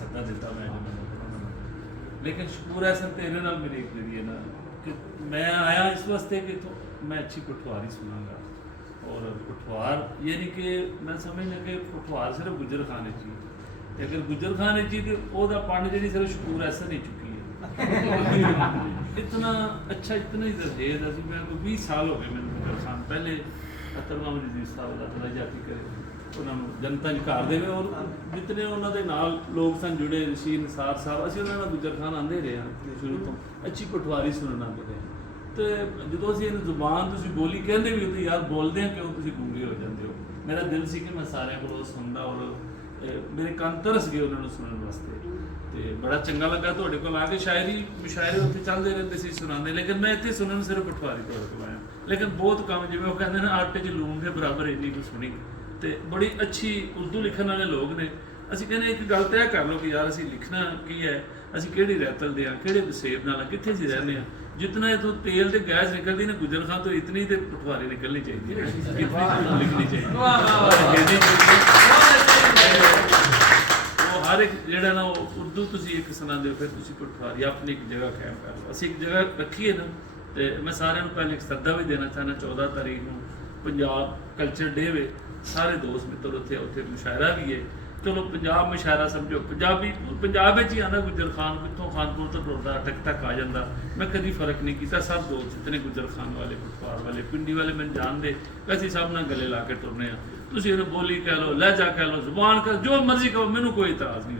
सदा दिता मैं लेकिन शकूर एहसन तेरे नाल मेरी एक जरिए ना कि मैं आया इस वास्ते कि तो मैं अच्छी पठवार ही सुनागा और पठवार यानी कि मैं समझना कि पठवार सिर्फ गुजर खाने ची अगर गुजर खाने ची तो वह पंड जी सिर्फ शकूर एहसन ही चुकी है इतना अच्छा इतना ही दहेज अभी मैं कोई 20 साल हो गए मैंने गुजर खान पहले अतर मोहम्मद अजीज साहब अल्लाह जाती करे उन्होंने जनता ने घर देवे और जितने उन्होंने नाल लोग सन जुड़े ऋषि निसार साहब असं उन्होंने गुजर खान आते रहे हैं शुरू तो अच्छी पठवारी सुनन आते रहे तो जो असं इन जुबान तुम बोली कहते भी हो तो यार बोलते हैं क्यों तुम गूंगे हो जाते हो मेरा दिल से कि मैं सारे को सुनता और मेरे कंन तरस गए उन्होंने सुनने वास्ते तो बड़ा चंगा लगा तो आके शायरी मुशायरे उत्थे चलते रहते सी सुनाते लेकिन मैं इतने सुनने सिर्फ पठवारी तौर पर आया लेकिन बहुत कम जिवें वो कहते हैं आटे च लून के बराबर इन्नी कुछ सुनी तो बड़ी अच्छी उर्दू लिखने वाले लोग ने ਅਸੀਂ ਕਹਿੰਦੇ ਇੱਕ ਗੱਲ ਤੈਅ ਕਰ ਲਓ ਕਿ ਯਾਰ ਅਸੀਂ ਲਿਖਣਾ ਕੀ ਹੈ ਅਸੀਂ ਕਿਹੜੀ ਰਹਿਤਲ ਦੇ ਆ ਕਿਹੜੇ ਨਸੇਬ ਨਾਲ ਕਿੱਥੇ ਸੀ ਰਹਿੰਦੇ ਆ ਜਿਤਨਾ ਇਹ ਤੋਂ ਤੇਲ ਤੇ ਗੈਸ ਨਿਕਲਦੀ ਨਾ ਗੁਜਰ ਖਾਨ ਤੋਂ ਇਤਨੀ ਤੇ ਪਟਵਾਰੀ ਨਿਕਲਣੀ ਚਾਹੀਦੀ ਹੈ ਇਤਨੀ ਲਿਖਣੀ ਚਾਹੀਦੀ ਉਹ ਹਰ ਇੱਕ ਜਿਹੜਾ ਨਾ ਉਰਦੂ ਤੁਸੀਂ ਇੱਕ ਸੁਣਾਉਂਦੇ ਹੋ ਫਿਰ ਤੁਸੀਂ ਪਟਵਾਰੀ ਆਪਣੀ ਇੱਕ ਜਗ੍ਹਾ ਕਾਇਮ ਕਰ ਲਓ ਅਸੀਂ ਇੱਕ ਜਗ੍ਹਾ ਰੱਖੀਏ ਨਾ ਤੇ ਮੈਂ ਸਾਰਿਆਂ ਨੂੰ ਪਹਿਲੇ ਇੱਕ ਸੱਦਾ ਵੀ ਦੇਣਾ ਚਾਹੁੰਦਾ 14 ਤਾਰੀਖ ਨੂੰ ਪੰਜਾਬ ਕਲਚਰ ਡੇ ਵੇ ਸਾਰੇ ਦੋਸਤ ਮਿੱਤਰ ਉੱਥੇ ਮੁਸ਼ਾਇਰਾ ਵੀ ਹੈ चलो पंजाब मुशायरा समझो पंजाबी पंजाब में ही आना गुजर खान कितों खानपुर तो टुरदा अटक तक आ जाता मैं कभी फर्क नहीं किया सब दोस्त जितने गुजर खान वाले पटवार वाले पिंडी वाले मैंने जानते वैसे सब ना गले ला के टुरने तुम बोली कह लो लहजा कह लो जुबान कह जो मर्जी कहो मैनू कोई इतराज नहीं